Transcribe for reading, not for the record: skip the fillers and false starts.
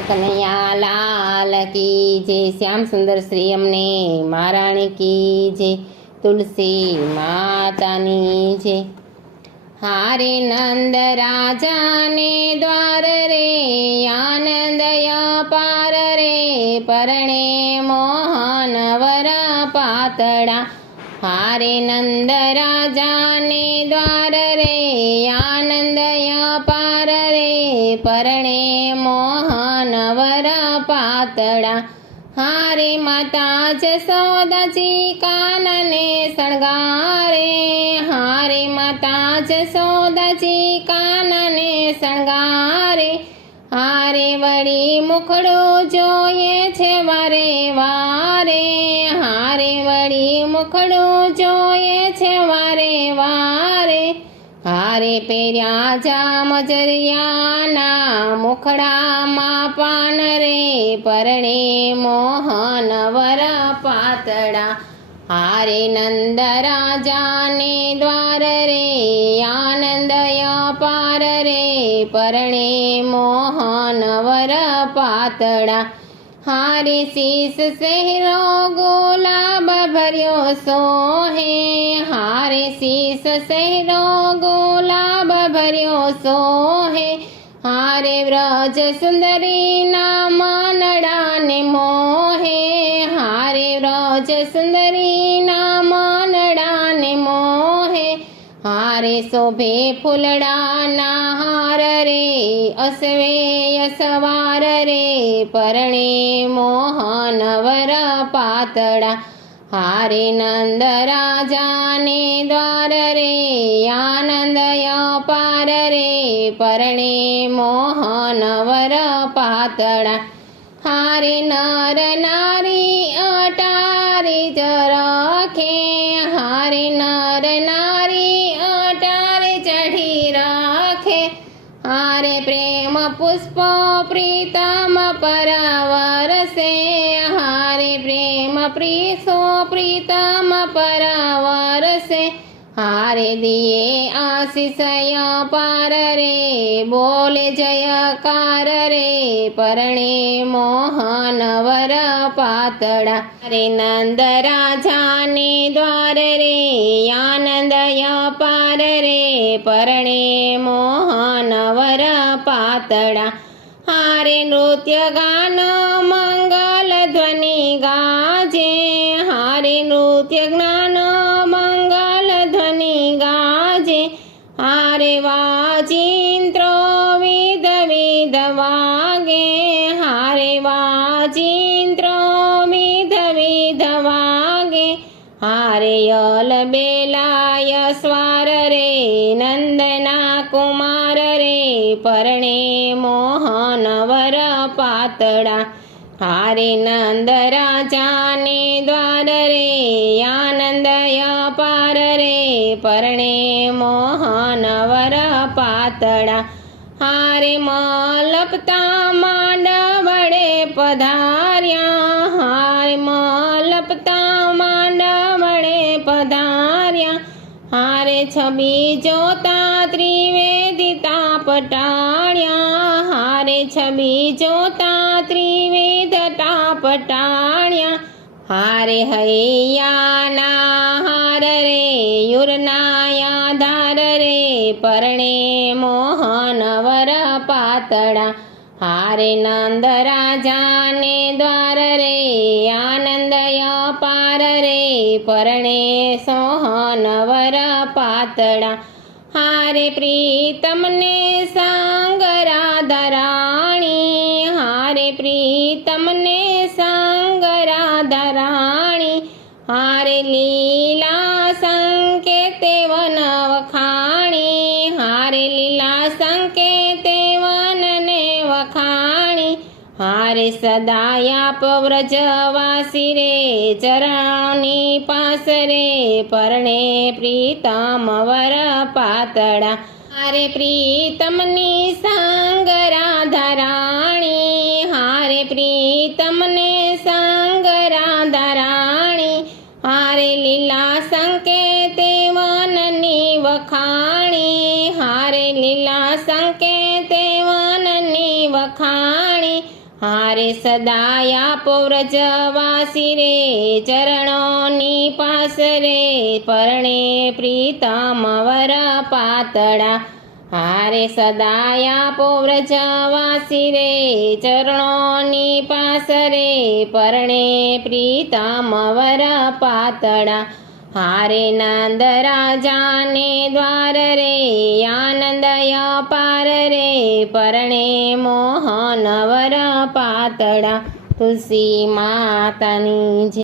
કનૈયા લાલ કી જય, શ્યામ સુંદર શ્રી અમને મહારાણી કી જય, તુલસી માતાની જય। હારે નંદ રાજાને દ્વાર રે, આનંદ અપાર રે, પરણે મોહન વર પાતળા। હારે નંદ રાજાને દ્વાર રે, આનંદ અપાર રે, પરણે મોહન વર પાતળા। હારે માતા જશોદાજી કાનને શણગારે, હારે માતા જશોદાજી કાનને શણગારે। હારે વળી મુખડું જોઈએ છે વારે વારે, હારે વળી મુખડું જોઈએ છે વારે વારે। હારે પહેર્યા જામજરિયાના મુખડામાં પાન રે, પરણે મોહન વર પાતળા। હારે નંદ રાજાને દ્વાર રે, આનંદ અપાર રે, પરણે મોહન વર પાતળા। હારે શીશ સહેરો ગુલાબ ભર્યો સોહે, હારે શીશ સહેરો ગુલાબ ભર્યો સોહે। હારે વ્રજ સુંદરીના મનડાને મોહે, હારે વ્રજ સુંદરીના મનડાને મોહે। હારે શોભે ફૂલડાના હાર રે, અસવે અસવાર રે, પરણે મોહન વર પાતળા। હારે નંદ રાજાને દ્વાર રે, આનંદ અપાર રે, પરણે મોહન વર પાતળા। હારે નર નારી અટારી જ રાખે, હારે નર નારી અટારે ચઢી રાખે। હારે પ્રેમ પુષ્પ પ્રીતમ પરાવરસે, હારે પ્રેમ પ્રીતમ પરાવરસે। હારે દિયે આશીષ અપાર રે, બોલે જયકાર રે, પરણે મોહન વર પાતળા। હારે નંદ રાજાને દ્વાર રે, આનંદ અપાર રે, પરણે મોહન વર પાતળા। હારે નૃત્ય ગાન મંગલ ધ્વનિ ગાજે, હારે નૃત્ય જ્ઞાન મંગલ ધ્વનિ ગાજે। હારે વાજિંત્રો વિધ વિધ વાગે, હારે વાજિંત્રો વિધ વિધ વાગે। હારે યલ બેલાય સ્વાર રે, નંદના કુમાર રે, પરણે મોહન વર પાતળા। હારે નંદ રાજાને દ્વાર રે, આનંદ અપાર રે, પરણે મોહન વર પાતળા। હારે મલપતા માંડવડે પધાર્યા, હારે મલપતા માંડવડે પધાર્યા। હારે છબી જોતા ત્રિવેદિતા પટાળ્યા, હારે છબી જોતા ત્રિવેદતા પટાળ્યા। હારે હૈયાના હાર રે, યુરના આધાર રે, પરણે મોહન વર પાતળા। હારે નંદ રાજાને દ્વાર રે, આનંદ અપાર રે, પરણે સોહન વર પાતળા। હારે પ્રીતમને સંગ રાધા રાણી, હારે પ્રીતમને સંગ રાધા રાણી। હારે લીલા સંકેતે વન વખાણી, હારે લીલા સંકેતે વનને વખાણી। હારે સદાયાપ વ્રજવાસી રે, ચરણની પાસ રે, પરણે પ્રીતમ વર પાતળા। હારે પ્રીતમની સંગ રાધા રાણી, હારે પ્રીતમને સંગ રાધા રાણી। હારે લીલા સંકેતે વનની વખાણી, હારે લીલા સંકેતે વનની વખાણી। હારે સદાય આપો વ્રજવાસી રે ચરણોની પાસ રે પરણે પ્રીતમ વર પાતળા હારે સદાય આપો વ્રજવાસી રે ચરણોની પાસ રે પરણે પ્રીતમ વર પાતળા હારે નંદ રાજાને દ્વાર રે આનંદ અપાર રે પરણે મોહન વર પાતળા તુલસી માતાની જય.